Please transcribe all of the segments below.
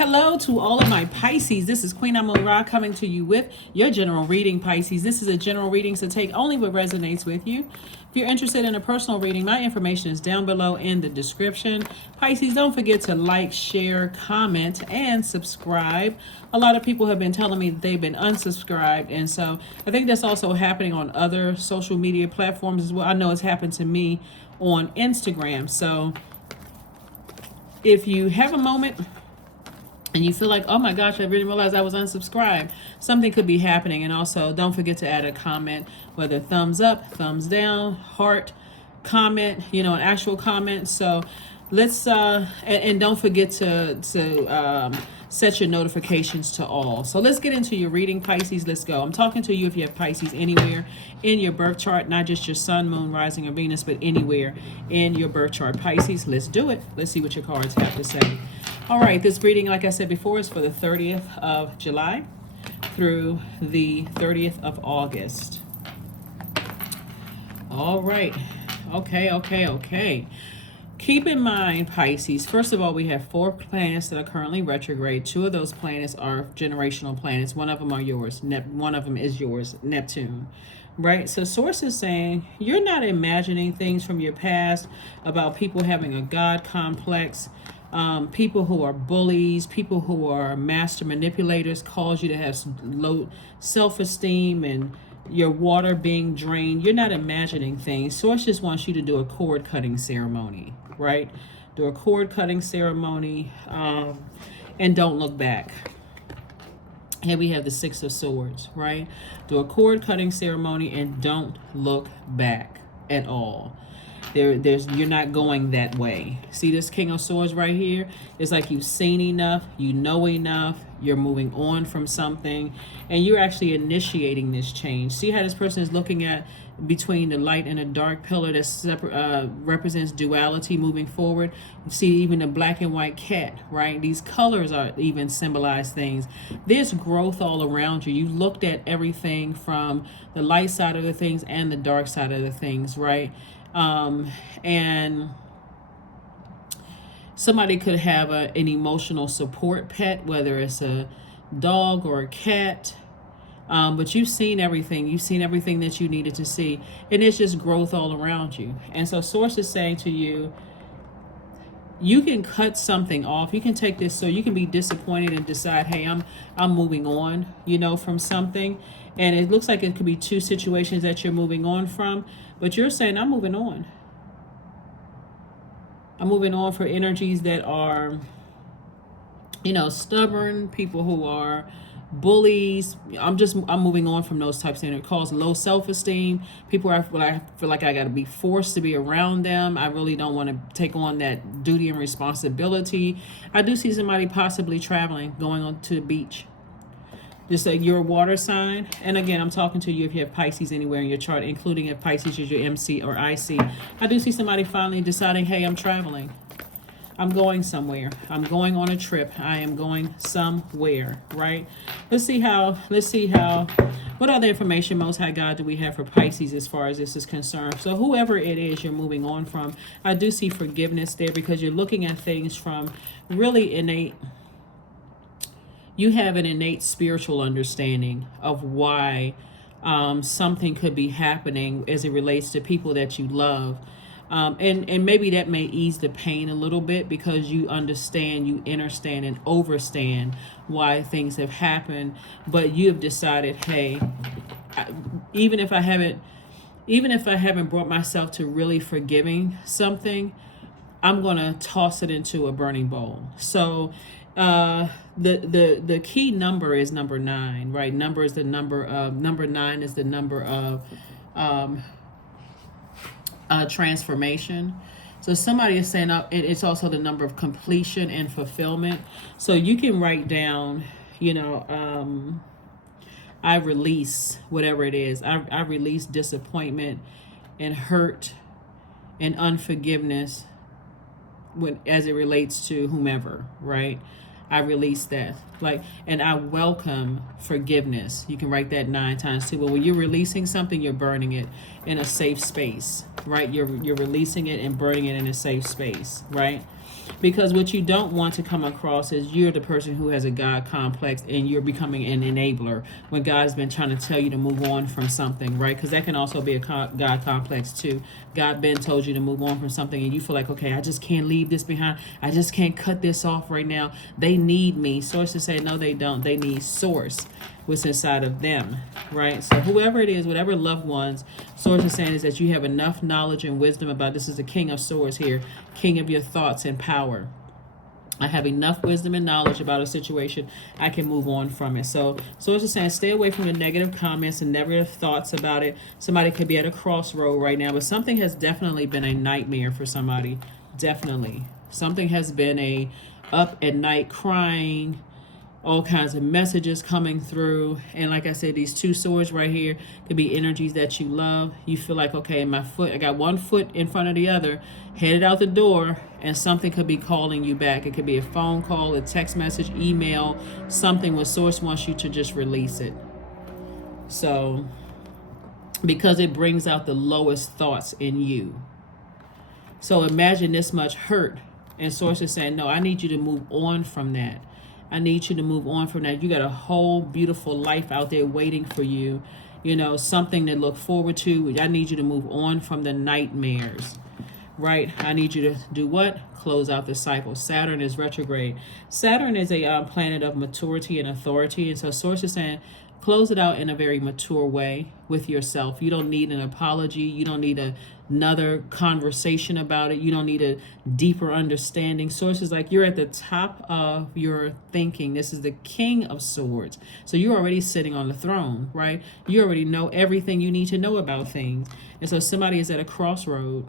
Hello to all of my Pisces. This is Queen Amun Ra coming to you with your general reading, Pisces. This is a general reading, so take only what resonates with you. If you're interested in a personal reading, my information is down below in the description. Pisces, don't forget to like, share, comment, and subscribe. A lot of people have been telling me that they've been unsubscribed, and so I think that's also happening on other social media platforms as well. I know it's happened to me on Instagram. So if you have a moment and you feel like, oh my gosh, I didn't realize I was unsubscribed, something could be happening. And also, don't forget to add a comment, whether thumbs up, thumbs down, heart, comment, an actual comment. So let's, and don't forget to set your notifications to all. So let's get into your reading, Pisces. Let's go. I'm talking to you if you have Pisces anywhere in your birth chart, not just your sun, moon, rising, or Venus, but anywhere in your birth chart. Pisces, let's do it. Let's see what your cards have to say. All right, this reading, like I said before, is for the 30th of July through the 30th of August. All right. Okay. Keep in mind, Pisces, first of all, we have 4 planets that are currently retrograde. 2 of those planets are generational planets. One of them are yours. One of them is yours, Neptune. Right? So Source is saying you're not imagining things from your past about people having a God complex. People who are bullies, people who are master manipulators, cause you to have low self-esteem and your water being drained. You're not imagining things. Source just wants you to do a cord cutting ceremony, right? Do a cord cutting ceremony, and don't look back. Here we have the 6 of Swords, right? Do a cord cutting ceremony and don't look back at all. You're not going that way. See this King of Swords right here? It's like you've seen enough, you know enough, you're moving on from something, and you're actually initiating this change. See how this person is looking at between the light and the dark pillar that represents duality moving forward. You see even the black and white cat, right? These colors are even symbolize things. There's growth all around you. You've looked at everything from the light side of the things and the dark side of the things, right? And somebody could have an emotional support pet, whether it's a dog or a cat, but you've seen everything. You've seen everything that you needed to see, and it's just growth all around you. And so Source is saying to you, you can cut something off. You can take this, so you can be disappointed and decide, hey, I'm moving on, from something. And it looks like it could be 2 situations that you're moving on from, but you're saying, I'm moving on. I'm moving on for energies that are, stubborn, people who are bullies. I'm moving on from those types of energies. It causes low self-esteem. People I feel like I got to be forced to be around them. I really don't want to take on that duty and responsibility. I do see somebody possibly traveling, going on to the beach. Just like you're a water sign. And again, I'm talking to you if you have Pisces anywhere in your chart, including if Pisces is your MC or IC. I do see somebody finally deciding, hey, I'm traveling. I'm going somewhere. I'm going on a trip. I am going somewhere, right? Let's see how, what other information, Most High God, do we have for Pisces as far as this is concerned? So whoever it is you're moving on from, I do see forgiveness there because you're looking at things from really innate. You have an innate spiritual understanding of why something could be happening as it relates to people that you love. And maybe that may ease the pain a little bit because you understand, you understand and overstand why things have happened. But you have decided, hey, even if I haven't brought myself to really forgiving something, I'm going to toss it into a burning bowl. So the key number is number 9, right? Number 9 is the number of transformation. So somebody is saying it's also the number of completion and fulfillment. So you can write down, I release whatever it is. I release disappointment and hurt and unforgiveness as it relates to whomever, right? I release that. And I welcome forgiveness. You can write that 9 times too. But when you're releasing something, you're burning it in a safe space, right? You're releasing it and burning it in a safe space, right? Because what you don't want to come across is you're the person who has a God complex and you're becoming an enabler when God's been trying to tell you to move on from something, right? Because that can also be a God complex too. God been told you to move on from something and you feel like, okay, I just can't leave this behind. I just can't cut this off right now. They need me. Sources say, no, they don't. They need source, what's inside of them, right? So whoever it is, whatever loved ones, Source is saying is that you have enough knowledge and wisdom about, this is the King of Swords here, King of your thoughts and power. I have enough wisdom and knowledge about a situation, I can move on from it. So Source is saying stay away from the negative comments and negative thoughts about it. Somebody could be at a crossroad right now, but something has definitely been a nightmare for somebody. Definitely. Something has been a up at night crying, all kinds of messages coming through. And like I said, these two swords right here could be energies that you love. You feel like, okay, I got one foot in front of the other, headed out the door, and something could be calling you back. It could be a phone call, a text message, email, something where Source wants you to just release it. So, because it brings out the lowest thoughts in you. So imagine this much hurt, and Source is saying, no, I need you to move on from that. I need you to move on from that. You got a whole beautiful life out there waiting for you. You know, something to look forward to. I need you to move on from the nightmares, right? I need you to do what? Close out the cycle. Saturn is retrograde. Saturn is a planet of maturity and authority. And so Source is saying, close it out in a very mature way with yourself. You don't need an apology. You don't need another conversation about it. You don't need a deeper understanding. Source is like, you're at the top of your thinking. This is the King of Swords. So you're already sitting on the throne, right? You already know everything you need to know about things. And so somebody is at a crossroad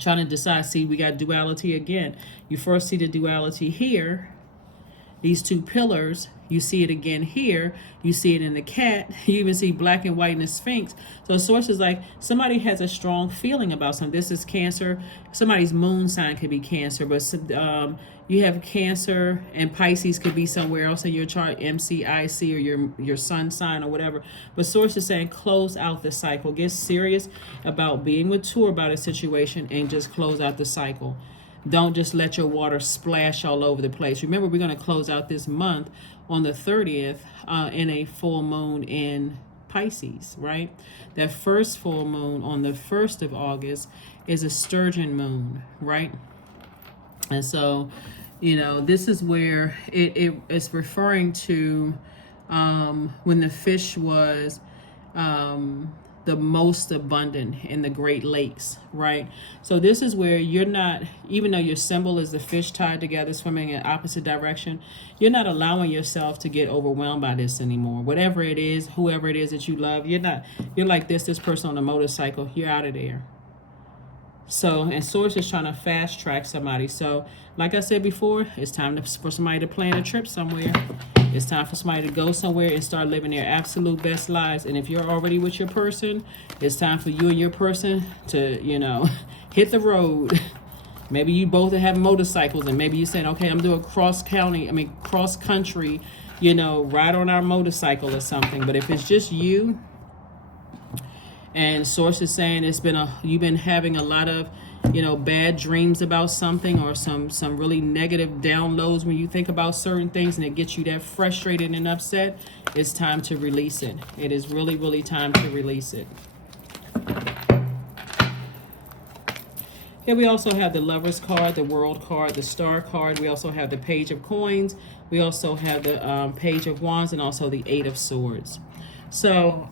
trying to decide. See, we got duality again. You first see the duality here, these two pillars. You see it again here. You see it in the cat. You even see black and white in the Sphinx. So Source is like, somebody has a strong feeling about something. This is Cancer. Somebody's moon sign could be Cancer, but you have Cancer and Pisces could be somewhere else in your chart, MCIC, or your sun sign or whatever. But Source is saying, close out the cycle. Get serious about being mature about a situation and just close out the cycle. Don't just let your water splash all over the place. Remember, we're going to close out this month on the 30th in a full moon in Pisces, right? That first full moon on the 1st of August is a sturgeon moon, right? And so, you know, this is where it's referring to when the fish was the most abundant in the Great Lakes, right? So this is where you're not, even though your symbol is the fish tied together, swimming in opposite direction, you're not allowing yourself to get overwhelmed by this anymore. Whatever it is, whoever it is that you love, you're like this person on a motorcycle, you're out of there. So, and Source is trying to fast track somebody. So, like I said before, it's time for somebody to plan a trip somewhere. It's time for somebody to go somewhere and start living their absolute best lives. And if you're already with your person, it's time for you and your person to, you know, hit the road. Maybe you both have motorcycles and maybe you're saying, okay, I'm doing cross country, you know, ride on our motorcycle or something. But if it's just you, and Source is saying you've been having a lot of, you know, bad dreams about something, or some really negative downloads when you think about certain things, and it gets you that frustrated and upset, it's time to release it. It is really, really time to release it. Here we also have the Lovers card, the World card, the Star card. We also have the Page of Coins. We also have the Page of Wands, and also the Eight of Swords. So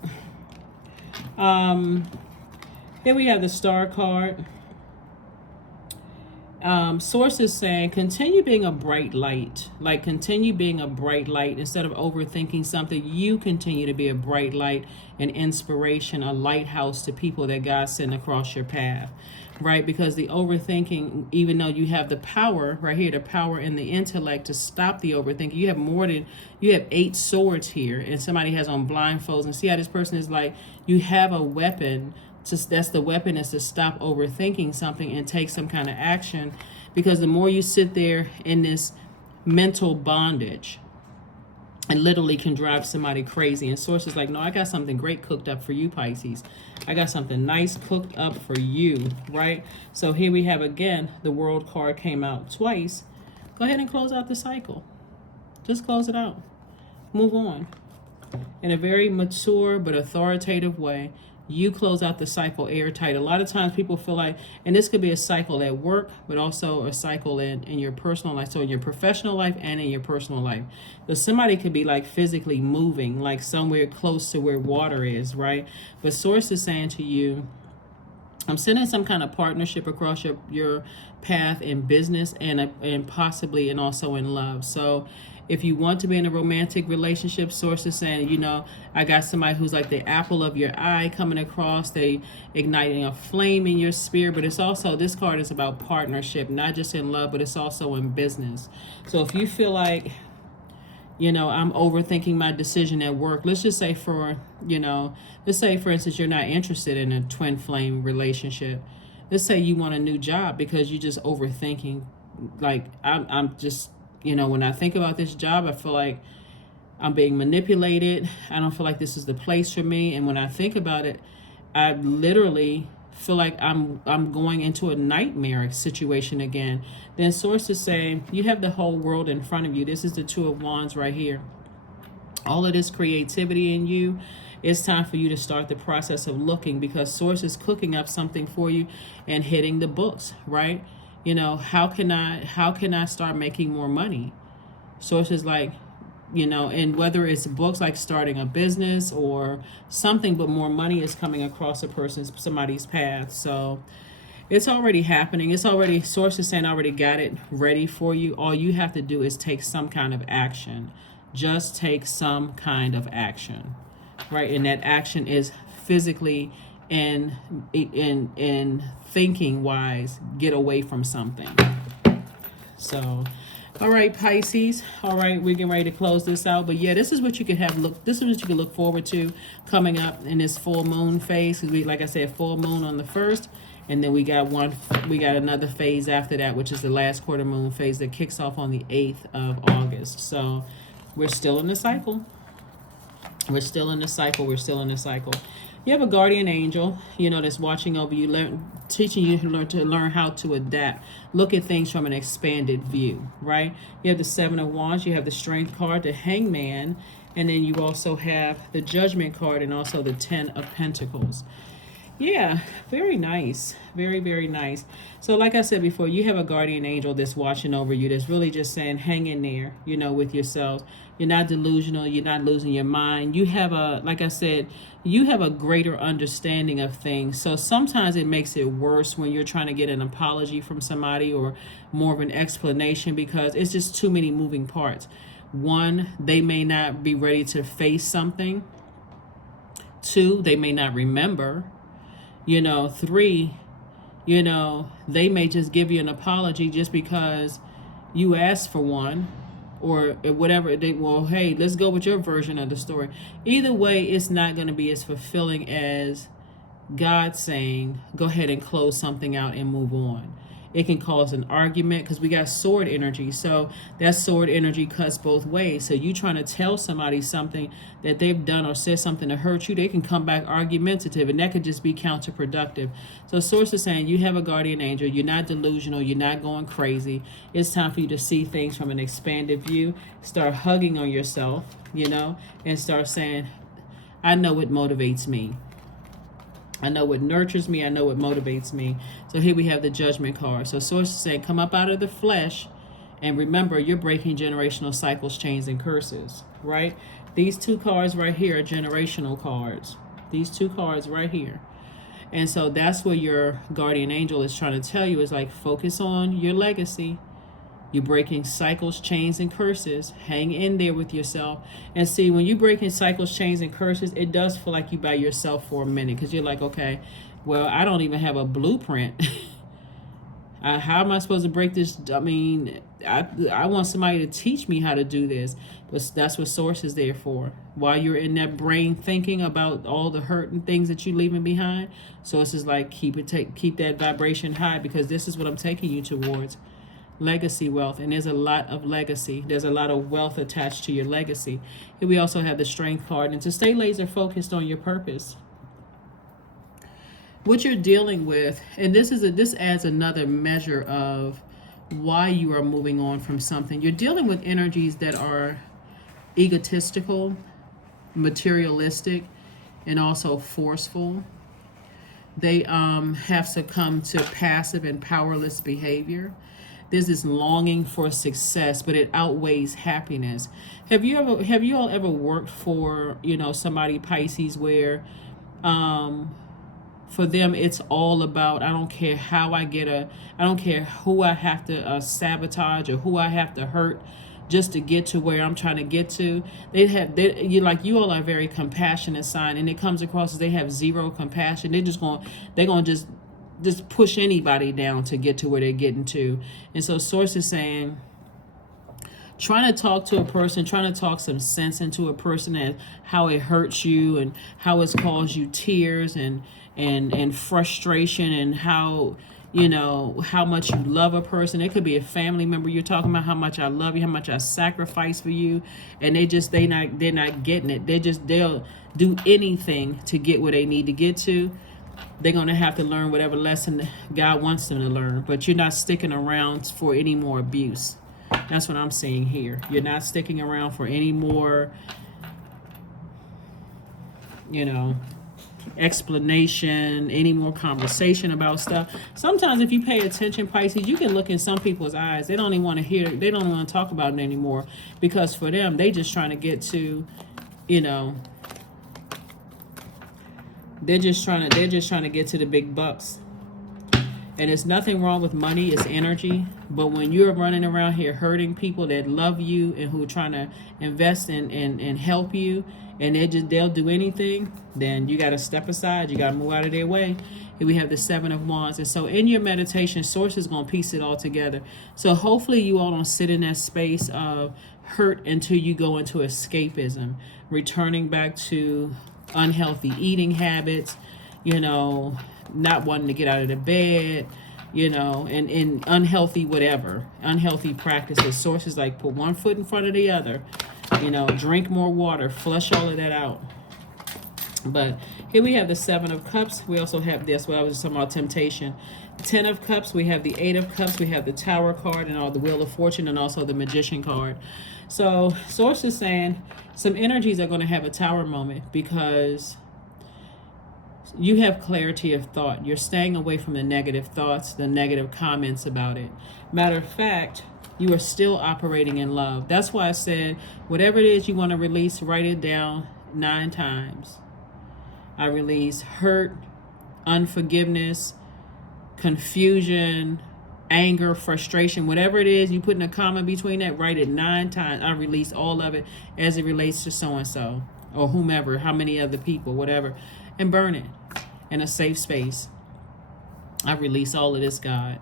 here we have the Star card. Source is saying, continue being a bright light. Like, continue being a bright light. Instead of overthinking something, you continue to be a bright light, an inspiration, a lighthouse to people that God sent across your path, right? Because the overthinking, even though you have the power right here, the power and the intellect to stop the overthinking, you have 8 swords here, and somebody has on blindfolds, and see how this person is like, you have a weapon. That's the weapon, is to stop overthinking something and take some kind of action. Because the more you sit there in this mental bondage, and literally can drive somebody crazy. And source is like, no, I got something great cooked up for you, Pisces. I got something nice cooked up for you, right? So here we have, again, the World card came out twice. Go ahead and close out the cycle. Just close it out. Move on. In a very mature but authoritative way, you close out the cycle airtight. A lot of times people feel like, and this could be a cycle at work, but also a cycle in your personal life. So in your professional life and in your personal life. So somebody could be like physically moving, like somewhere close to where water is, right? But source is saying to you, I'm sending some kind of partnership across your path in business and possibly and also in love. So if you want to be in a romantic relationship, source is saying, you know, I got somebody who's like the apple of your eye coming across, they igniting a flame in your spirit. But it's also, this card is about partnership, not just in love, but it's also in business. So if you feel like, you know, I'm overthinking my decision at work, let's just say let's say for instance, you're not interested in a twin flame relationship. Let's say you want a new job because you're just overthinking. Like I'm just, you know, when I think about this job, I feel like I'm being manipulated. I don't feel like this is the place for me. And when I think about it, I literally feel like I'm going into a nightmare situation again. Then source is saying, you have the whole world in front of you. This is the Two of Wands right here. All of this creativity in you. It's time for you to start the process of looking, because source is cooking up something for you and hitting the books, right? You know, how can I start making more money? Source is like, you know, and whether it's books like starting a business or something, but more money is coming across somebody's path. So it's already happening. It's already, source is saying, I already got it ready for you. All you have to do is take some kind of action. Just take some kind of action, right? And that action is physically and in thinking wise, get away from something. So, all right, Pisces. All right, we're getting ready to close this out. But yeah, this is what you can this is what you can look forward to coming up in this full moon phase. Because like I said, full moon on the 1st, and then we got another phase after that, which is the last quarter moon phase that kicks off on the 8th of August. So we're still in the cycle. We're still in the cycle. We're still in the cycle. You have a guardian angel, you know, that's watching over you, teaching you to learn how to adapt, look at things from an expanded view, right? You have the 7 of Wands, you have the Strength card, the Hangman, and then you also have the Judgment card and also the 10 of Pentacles. Yeah, very nice. Very, very nice. So like I said before, you have a guardian angel that's watching over you, that's really just saying, hang in there, you know, with yourselves. You're not delusional. You're not losing your mind. You have like I said, you have a greater understanding of things. So sometimes it makes it worse when you're trying to get an apology from somebody or more of an explanation, because it's just too many moving parts. One, they may not be ready to face something. 2, they may not remember. 3, they may just give you an apology just because you asked for one, or whatever. Hey, let's go with your version of the story. Either way, it's not going to be as fulfilling as God saying, go ahead and close something out and move on. It can cause an argument because we got sword energy. So that sword energy cuts both ways. So you trying to tell somebody something that they've done or said something to hurt you, they can come back argumentative, and that could just be counterproductive. So source is saying, you have a guardian angel. You're not delusional. You're not going crazy. It's time for you to see things from an expanded view. Start hugging on yourself, and start saying, I know what motivates me. I know what nurtures me. I know what motivates me. So here we have the Judgment card. So source is saying, come up out of the flesh, and remember, you're breaking generational cycles, chains, and curses, right? These 2 cards right here are generational cards. These 2 cards right here. And so that's what your guardian angel is trying to tell you, is like, focus on your legacy. You're breaking cycles, chains, and curses. Hang in there with yourself. And see, when you're breaking cycles, chains, and curses, it does feel like you by yourself for a minute, because you're like, okay, well, I don't even have a blueprint. How am I supposed to break this? I mean, I want somebody to teach me how to do this. But that's what source is there for. While you're in that brain thinking about all the hurt and things that you're leaving behind, source is like, keep that vibration high, because this is what I'm taking you towards. legacy wealth, and there's a lot of legacy. There's a lot of wealth attached to your legacy. And we also have the strength card, and to stay laser focused on your purpose. What you're dealing with, and this adds another measure of why you are moving on from something. You're dealing with energies that are egotistical, materialistic, and also forceful. They have succumbed to passive and powerless behavior. There's this longing for success, but it outweighs happiness. Have you all ever worked for, somebody, Pisces, where for them it's all about, I don't care how I I don't care who I have to sabotage or who I have to hurt just to get to where I'm trying to get to. You all are a very compassionate sign, and it comes across as they have zero compassion. They're gonna just push anybody down to get to where they're getting to. And so source is saying, trying to talk to a person, trying to talk some sense into a person, and how it hurts you and how it's caused you tears and frustration, and how how much you love a person. It could be a family member. You're talking about how much I love you, how much I sacrifice for you, and they're not getting it. They'll do anything to get where they need to get to. They're going to have to learn whatever lesson God wants them to learn, but you're not sticking around for any more abuse. That's what I'm seeing here. You're not sticking around for any more, explanation, any more conversation about stuff. Sometimes if you pay attention, Pisces, you can look in some people's eyes. They don't even want to hear, they don't want to talk about it anymore, because for them, they just trying to get to, they're just trying to get to the big bucks. And there's nothing wrong with money, it's energy. But when you're running around here hurting people that love you and who are trying to invest and help you, and they'll do anything, then you got to step aside. You got to move out of their way. Here we have the 7 of Wands. And so in your meditation, source is going to piece it all together. So hopefully you all don't sit in that space of hurt until you go into escapism, returning back to unhealthy eating habits, not wanting to get out of the bed, and unhealthy unhealthy practices. Sources like put one foot in front of the other, drink more water, flush all of that out. But here we have the 7 of Cups. We also have this, what I was talking about, temptation. 10 of Cups, we have the 8 of Cups, we have the Tower card, and all the Wheel of Fortune, and also the Magician card. So source is saying some energies are going to have a Tower moment, because you have clarity of thought. You're staying away from the negative thoughts, the negative comments about it. Matter of fact, you are still operating in love. That's why I said, whatever it is you want to release, write it down 9 times. I release hurt, unforgiveness, confusion, anger, frustration, whatever it is, you put in a comma between that, write it 9 times. I release all of it as it relates to so-and-so or whomever, how many other people, whatever, and burn it in a safe space. I release all of this, God,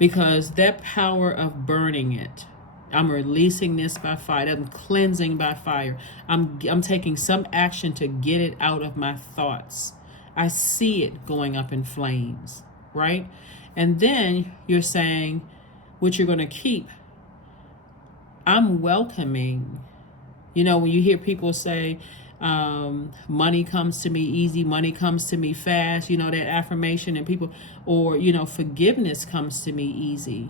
because that power of burning it, I'm releasing this by fire. I'm cleansing by fire. I'm taking some action to get it out of my thoughts. I see it going up in flames, right? And then you're saying what you're going to keep. I'm welcoming. When you hear people say, money comes to me easy, money comes to me fast, that affirmation, and people, or, forgiveness comes to me easy,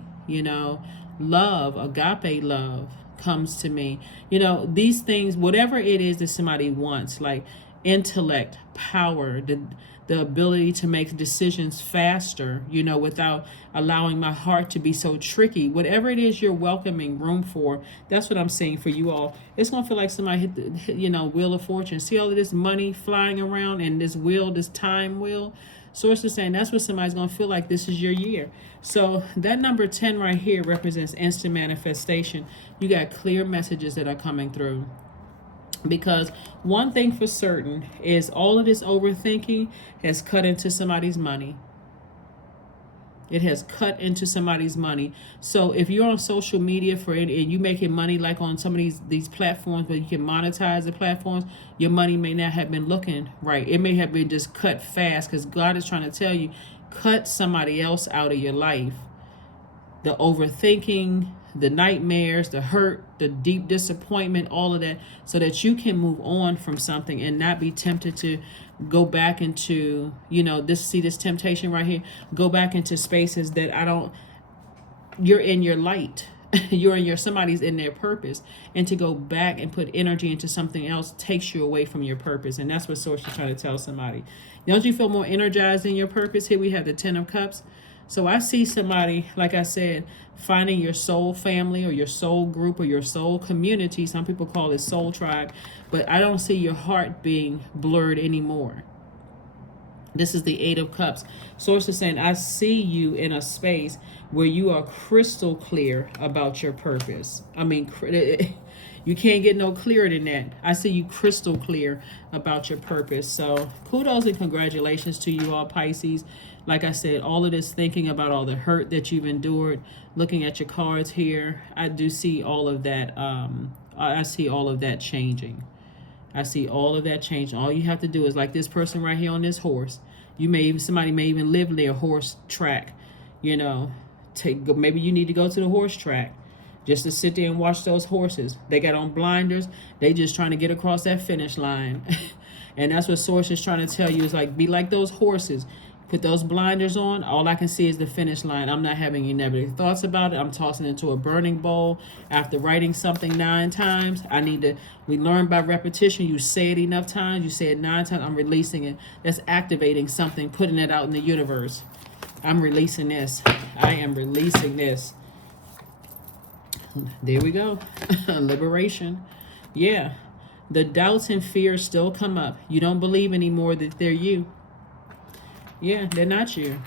love, agape love comes to me, these things, whatever it is that somebody wants, like intellect, power, the ability to make decisions faster, without allowing my heart to be so tricky. Whatever it is you're welcoming room for, that's what I'm saying for you all. It's going to feel like somebody hit the, Wheel of Fortune. See all of this money flying around and this wheel, this time wheel? Source is saying that's what somebody's going to feel like this is your year. So that number 10 right here represents instant manifestation. You got clear messages that are coming through. Because one thing for certain is all of this overthinking has cut into somebody's money. It has cut into somebody's money. So if you're on social media and you making money like on some of these platforms where you can monetize the platforms, your money may not have been looking right. It may have been just cut fast, because God is trying to tell you, cut somebody else out of your life the overthinking, the nightmares, the hurt, the deep disappointment, all of that, so that you can move on from something and not be tempted to go back into, this temptation right here, go back into spaces that you're in your light. Somebody's in their purpose, and to go back and put energy into something else takes you away from your purpose. And that's what Source is trying to tell somebody. Don't you feel more energized in your purpose? Here we have the 10 of Cups. So I see somebody, like I said, finding your soul family or your soul group or your soul community. Some people call it soul tribe, but I don't see your heart being blurred anymore. This is the 8 of Cups. Source is saying, I see you in a space where you are crystal clear about your purpose. I mean, you can't get no clearer than that. I see you crystal clear about your purpose. So kudos and congratulations to you all, Pisces. Like I said, all of this thinking about all the hurt that you've endured, looking at your cards here, I do see all of that. I see all of that changing. I see all of that change. All you have to do is, like this person right here on this horse, somebody may even live near a horse track, maybe you need to go to the horse track just to sit there and watch those horses. They got on blinders. They just trying to get across that finish line. And that's what Source is trying to tell you, is like, be like those horses. Put those blinders on. All I can see is the finish line. I'm not having any negative thoughts about it. I'm tossing it into a burning bowl. After writing something 9 times, we learn by repetition. You say it enough times. You say it 9 times. I'm releasing it. That's activating something, putting it out in the universe. I'm releasing this. I am releasing this. There we go. Liberation. Yeah. The doubts and fears still come up. You don't believe anymore that they're you. Yeah, they're not you.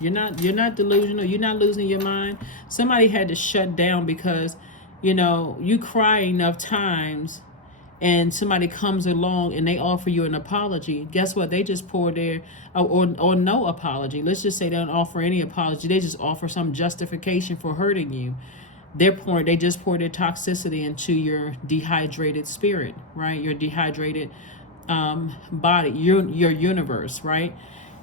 You're not delusional. You're not losing your mind. Somebody had to shut down because, you cry enough times and somebody comes along and they offer you an apology. Guess what? They just pour their, or no apology. Let's just say they don't offer any apology. They just offer some justification for hurting you. They just pour their toxicity into your dehydrated spirit, right? Your dehydrated body, your universe, right?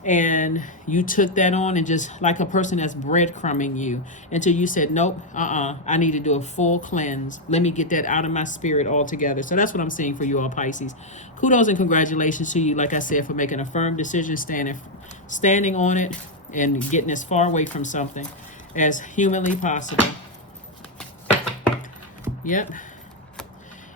And you took that on, and just like a person that's breadcrumbing you until you said, nope, I need to do a full cleanse. Let me get that out of my spirit altogether. So that's what I'm seeing for you all, Pisces. Kudos and congratulations to you, like I said, for making a firm decision, standing on it, and getting as far away from something as humanly possible. Yep.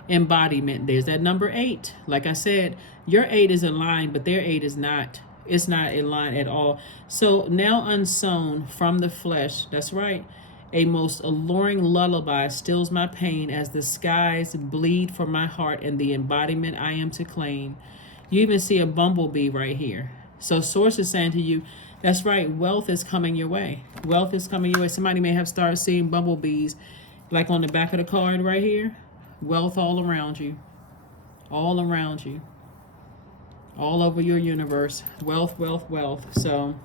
Embodiment. There's that number 8. Like I said, your 8 is in line, but their 8 is not. It's not in line at all. So now unsown from the flesh, that's right, a most alluring lullaby stills my pain as the skies bleed for my heart and the embodiment I am to claim. You even see a bumblebee right here. So Source is saying to you, that's right, wealth is coming your way. Wealth is coming your way. Somebody may have started seeing bumblebees like on the back of the card right here. Wealth all around you. All around you. All over your universe. Wealth, wealth, wealth. So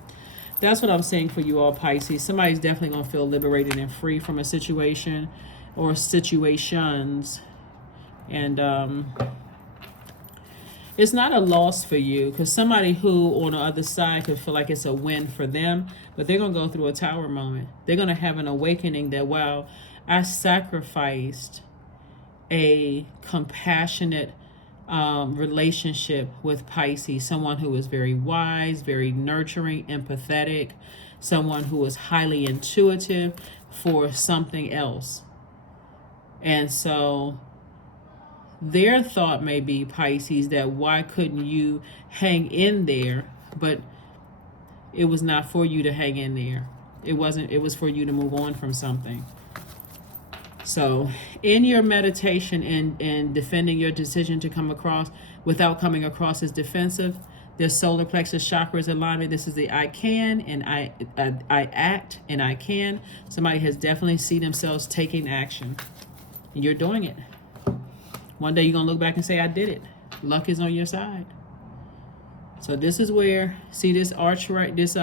that's what I'm saying for you all, Pisces. Somebody's definitely going to feel liberated and free from a situation or situations. And it's not a loss for you, because somebody who on the other side could feel like it's a win for them, but they're going to go through a tower moment. They're going to have an awakening that, wow, I sacrificed a compassionate relationship with Pisces, someone who is very wise, very nurturing, empathetic, someone who is highly intuitive for something else. And so their thought may be, Pisces, that why couldn't you hang in there? But it was not for you to hang in there. It was for you to move on from something. So in your meditation and defending your decision to come across without coming across as defensive, there's solar plexus chakras alignment. This is the I can and I act and I can. Somebody has definitely seen themselves taking action. And you're doing it. One day you're going to look back and say, I did it. Luck is on your side. So this is where, see this archer, right? This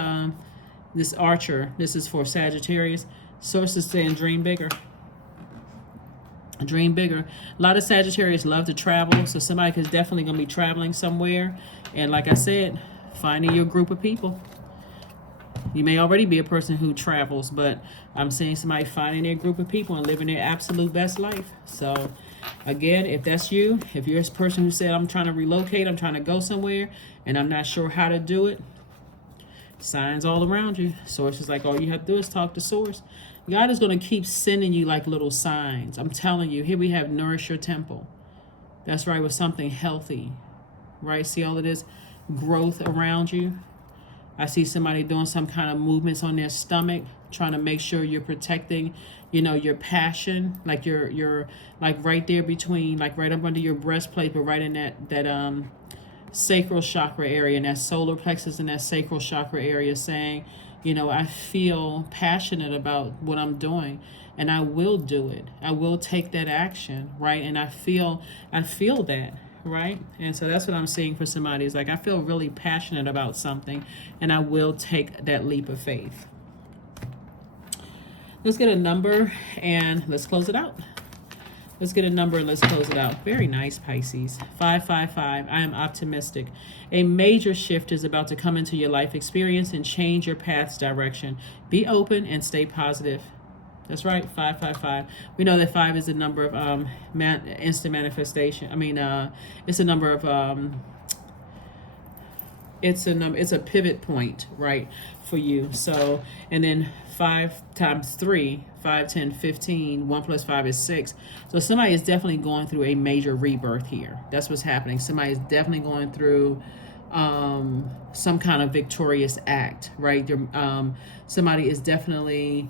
archer, this is for Sagittarius. Source is saying dream bigger. Dream bigger. A lot of Sagittarius love to travel, so somebody is definitely going to be traveling somewhere. And like I said, finding your group of people. You may already be a person who travels, but I'm seeing somebody finding their group of people and living their absolute best life. So again, if that's you, if you're a person who said, I'm trying to relocate, I'm trying to go somewhere, and I'm not sure how to do it, signs all around you. Source is like, all you have to do is talk to Source. God is going to keep sending you like little signs. I'm telling you, here we have nourish your temple. That's right, with something healthy, right? See all of this growth around you? I see somebody doing some kind of movements on their stomach, trying to make sure you're protecting, your passion, like you're like right there between, like right up under your breastplate, but right in that sacral chakra area, and that solar plexus and that sacral chakra area, saying, I feel passionate about what I'm doing, and I will do it. I will take that action, right? And I feel that. Right? And so that's what I'm seeing for somebody. Is like, I feel really passionate about something, and I will take that leap of faith. Let's get a number and let's close it out. Let's get a number and let's close it out. Very nice, Pisces. 555. I am optimistic. A major shift is about to come into your life experience and change your path's direction. Be open and stay positive. That's right, 555. We know that 5 is a number of instant manifestation. It's a number of it's a pivot point, right, for you. So, and then 5 times 3, 5, 10, 15, 1 plus 5 is 6. So somebody is definitely going through a major rebirth here. That's what's happening. Somebody is definitely going through some kind of victorious act, right? Somebody is definitely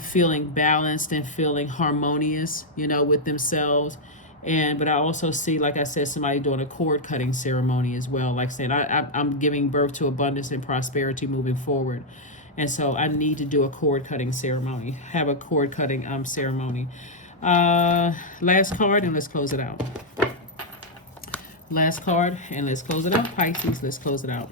feeling balanced and feeling harmonious, with themselves. But I also see, like I said, somebody doing a cord cutting ceremony as well. Like saying, I'm giving birth to abundance and prosperity moving forward. And so I need to do a cord cutting ceremony, have a cord cutting ceremony. Last card, and let's close it out. Last card, and let's close it out. Pisces, let's close it out.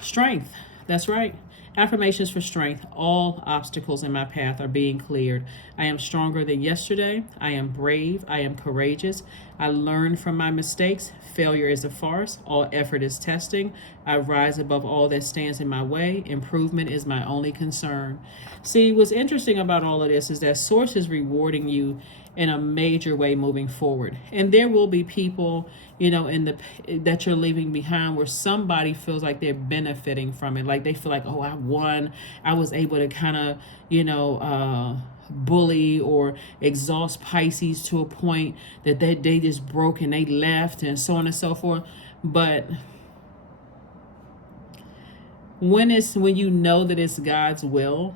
Strength. That's right. Affirmations for strength. All obstacles in my path are being cleared. I am stronger than yesterday. I am brave. I am courageous. I learn from my mistakes. Failure is a farce. All effort is testing. I rise above all that stands in my way. Improvement is my only concern. See, what's interesting about all of this is that Source is rewarding you in a major way moving forward. And there will be people, that you're leaving behind where somebody feels like they're benefiting from it. Like they feel like, oh, I won. I was able to kind of, bully or exhaust Pisces to a point that they just broke and they left and so on and so forth. But when you know that it's God's will,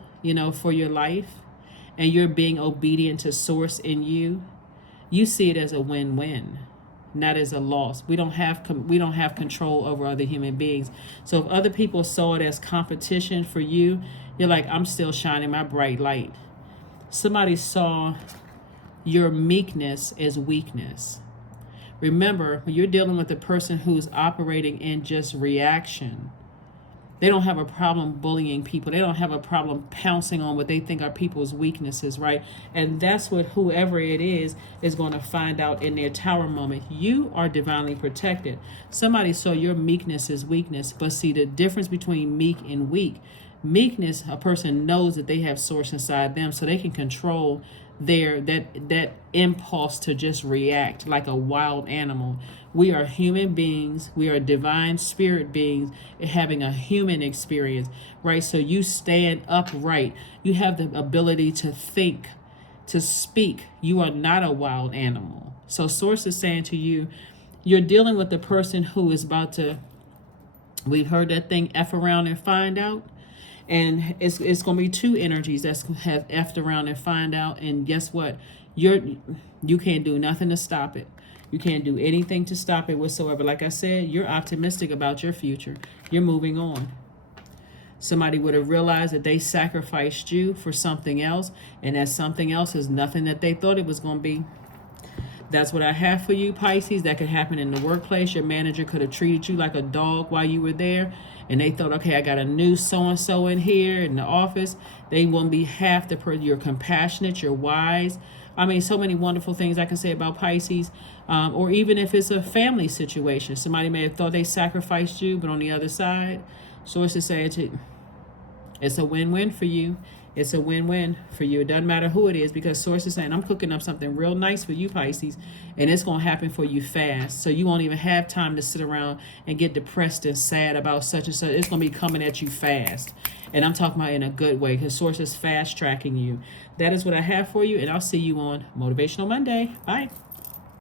for your life, and you're being obedient to Source in you, you see it as a win-win, not as a loss. We don't have control over other human beings. So if other people saw it as competition for you, you're like, I'm still shining my bright light. Somebody saw your meekness as weakness. Remember, when you're dealing with a person who's operating in just reaction, they don't have a problem bullying people. They don't have a problem pouncing on what they think are people's weaknesses, right? And that's what whoever it is going to find out in their tower moment. You are divinely protected. Somebody saw your meekness as weakness, but see the difference between meek and weak. Meekness, a person knows that they have Source inside them, so they can control that impulse to just react like a wild animal. We are human beings. We are divine spirit beings having a human experience, right? So you stand upright. You have the ability to think, to speak. You are not a wild animal. So Source is saying to you, you're dealing with the person who is about to, we've heard that thing F around and find out. And it's going to be two energies that's going to have effed around and find out. And guess what? You can't do nothing to stop it. You can't do anything to stop it whatsoever. Like I said, you're optimistic about your future. You're moving on. Somebody would have realized that they sacrificed you for something else, and that something else is nothing that they thought it was going to be. That's what I have for you, Pisces. That could happen in the workplace. Your manager could have treated you like a dog while you were there, and they thought, okay, I got a new so-and-so in here in the office. They won't be half the person. You're compassionate. You're wise. So many wonderful things I can say about Pisces. Or even if it's a family situation. Somebody may have thought they sacrificed you, but on the other side, Source is saying to It's a win-win for you. It's a win-win for you. It doesn't matter who it is, because Source is saying, I'm cooking up something real nice for you, Pisces, and it's going to happen for you fast. So you won't even have time to sit around and get depressed and sad about such and such. It's going to be coming at you fast. And I'm talking about in a good way, because Source is fast tracking you. That is what I have for you, and I'll see you on Motivational Monday. Bye.